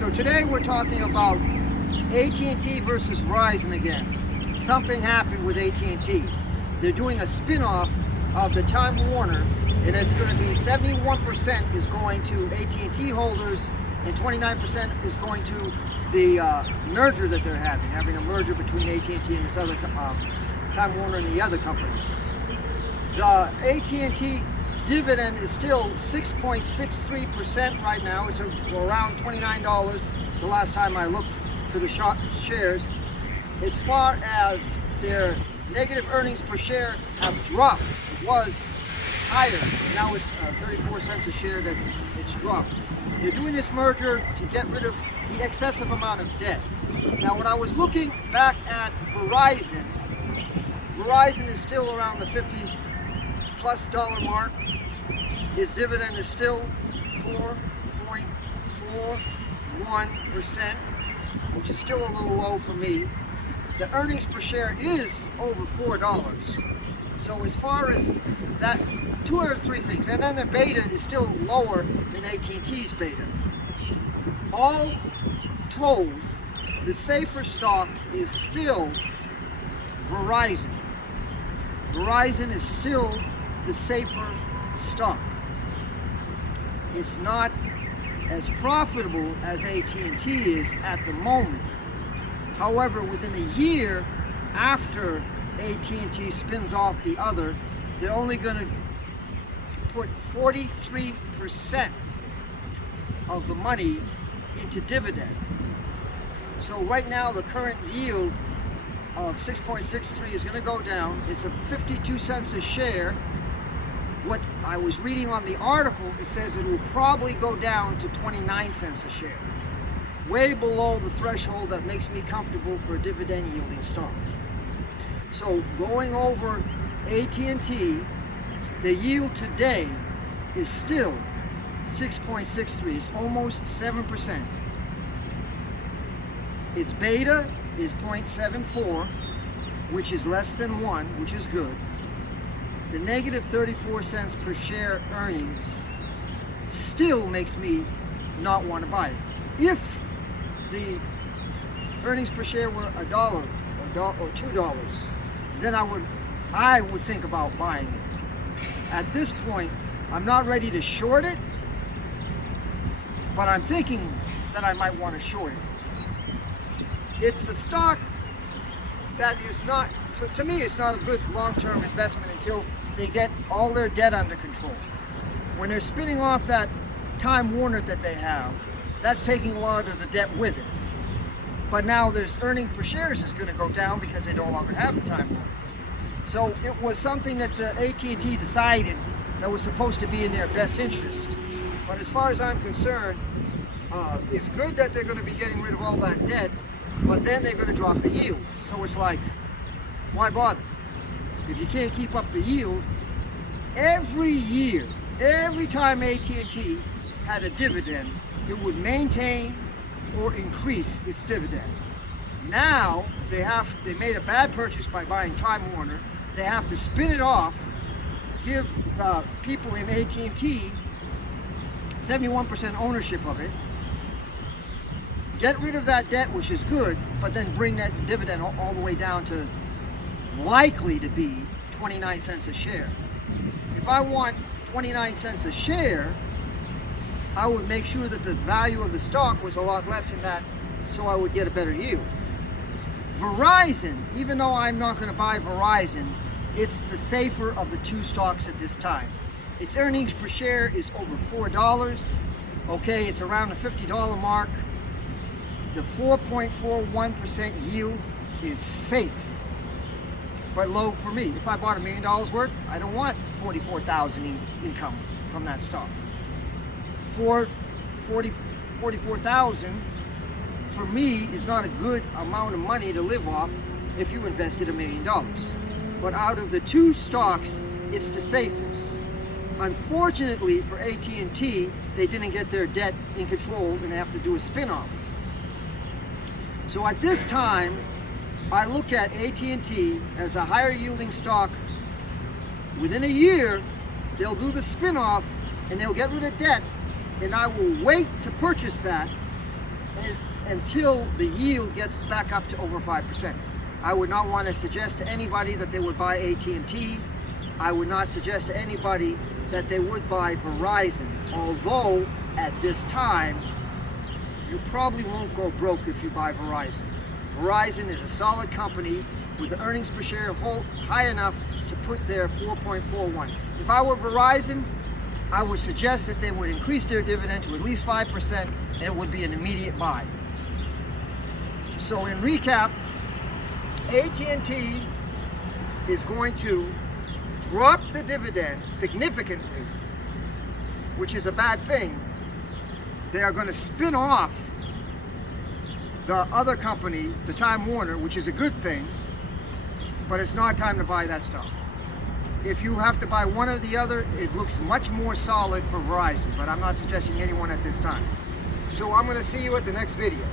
So today we're talking about AT&T versus Verizon again. Something happened with AT&T. They're doing a spin-off of the Time Warner, and it's going to be 71% is going to AT&T holders and 29% is going to the merger that they're having a merger between AT&T and this other Time Warner and the other company. The AT&T dividend is still 6.63% right now. It's around $29 the last time I looked for the shares. As far as their negative earnings per share have dropped, it was higher. Now it's 34 cents a share that it's dropped. They're doing this merger to get rid of the excessive amount of debt. Now when I was looking back at Verizon is still around the $50+ mark. His dividend is still 4.41%, which is still a little low for me. The earnings per share is over $4. So as far as that, two out of three things. And then the beta is still lower than AT&T's beta. All told, the safer stock is still Verizon. Verizon is still the safer stock. It's not as profitable as AT&T is at the moment. However, within a year after AT&T spins off the other, they're only going to put 43% of the money into dividend. So right now the current yield of 6.63 is going to go down. It's a 52 cents a share. What I was reading on the article, it says it will probably go down to 29 cents a share. Way below the threshold that makes me comfortable for a dividend yielding stock. So going over AT&T, the yield today is still 6.63. It's almost 7%. Its beta is 0.74, which is less than 1, which is good. The negative 34 cents per share earnings still makes me not want to buy it. If the earnings per share were $1 or $2, then I would think about buying it. At this point, I'm not ready to short it, but I'm thinking that I might want to short it. It's a stock that is not, to me, it's not a good long-term investment until they get all their debt under control. When they're spinning off that Time Warner that they have, that's taking a lot of the debt with it. But now there's earnings per shares is going to go down because they no longer have the Time Warner. So it was something that the AT&T decided that was supposed to be in their best interest. But as far as I'm concerned, it's good that they're going to be getting rid of all that debt, but then they're going to drop the yield. So it's like, why bother? If you can't keep up the yield, every year, every time AT&T had a dividend, it would maintain or increase its dividend. Now they made a bad purchase by buying Time Warner. They have to spin it off, give the people in AT&T 71% ownership of it, get rid of that debt, which is good, but then bring that dividend all the way down to likely to be 29 cents a share. If I want 29 cents a share, I would make sure that the value of the stock was a lot less than that, so I would get a better yield. Verizon, even though I'm not going to buy Verizon, it's the safer of the two stocks at this time. Its earnings per share is over $4. Okay, it's around the $50 mark. The 4.41% yield is safe, but low for me. If I bought $1 million worth, I don't want 44,000 in income from that stock. 44,000 for me is not a good amount of money to live off if you invested $1 million. But out of the two stocks, it's the safest. Unfortunately for AT&T, they didn't get their debt in control and they have to do a spin-off. So at this time, I look at AT&T as a higher yielding stock. Within a year, they'll do the spin-off and they'll get rid of debt, and I will wait to purchase that until the yield gets back up to over 5%. I would not want to suggest to anybody that they would buy AT&T. I would not suggest to anybody that they would buy Verizon, although at this time you probably won't go broke if you buy Verizon. Verizon is a solid company with the earnings per share high enough to put their 4.41. If I were Verizon, I would suggest that they would increase their dividend to at least 5%, and it would be an immediate buy. So in recap, AT&T is going to drop the dividend significantly, which is a bad thing. They are going to spin off the other company, the Time Warner, which is a good thing, but it's not time to buy that stock. If you have to buy one or the other, it looks much more solid for Verizon, but I'm not suggesting anyone at this time. So I'm going to see you at the next video.